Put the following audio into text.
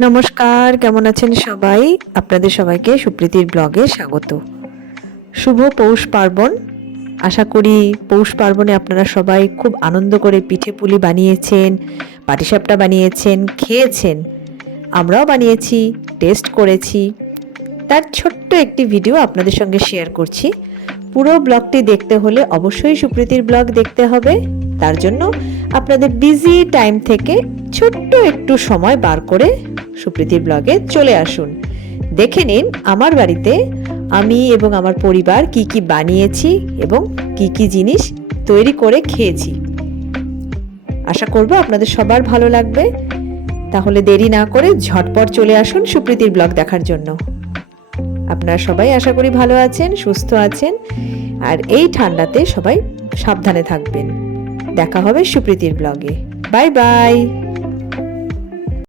নমস্কার, কেমন আছেন সবাই? আপনাদের সবাইকে সুপ্রীতির ব্লগে স্বাগত। শুভ পৌষ পার্বণ। আশা করি পৌষ পার্বণে আপনারা সবাই খুব আনন্দ করে পিঠে পুলি বানিয়েছেন, পাটিসাপটা বানিয়েছেন, খেয়েছেন। আমরাও বানিয়েছি, টেস্ট করেছি। তার ছোট্ট একটি ভিডিও আপনাদের সঙ্গে শেয়ার করছি। পুরো ব্লগটি দেখতে হলে অবশ্যই সুপ্রীতির ব্লগ দেখতে হবে। তার জন্য আপনাদের বিজি টাইম থেকে ছোট্ট একটু সময় বার করে সুপ্রীতির ব্লগে চলে আসুন। দেখে নিন আমার বাড়িতে আমি এবং আমার পরিবার কি কি বানিয়েছি এবং কি কি জিনিস তৈরি করে খেয়েছি। আশা করব আপনাদের সবার ভালো লাগবে। তাহলে দেরি না করে ঝটপট চলে আসুন সুপ্রীতির ব্লগ দেখার জন্য। আপনারা সবাই আশা করি ভালো আছেন, সুস্থ আছেন, আর এই ঠান্ডাতে সবাই সাবধানে থাকবেন। দেখা হবে সুপ্রীতির ব্লগে। Bye bye.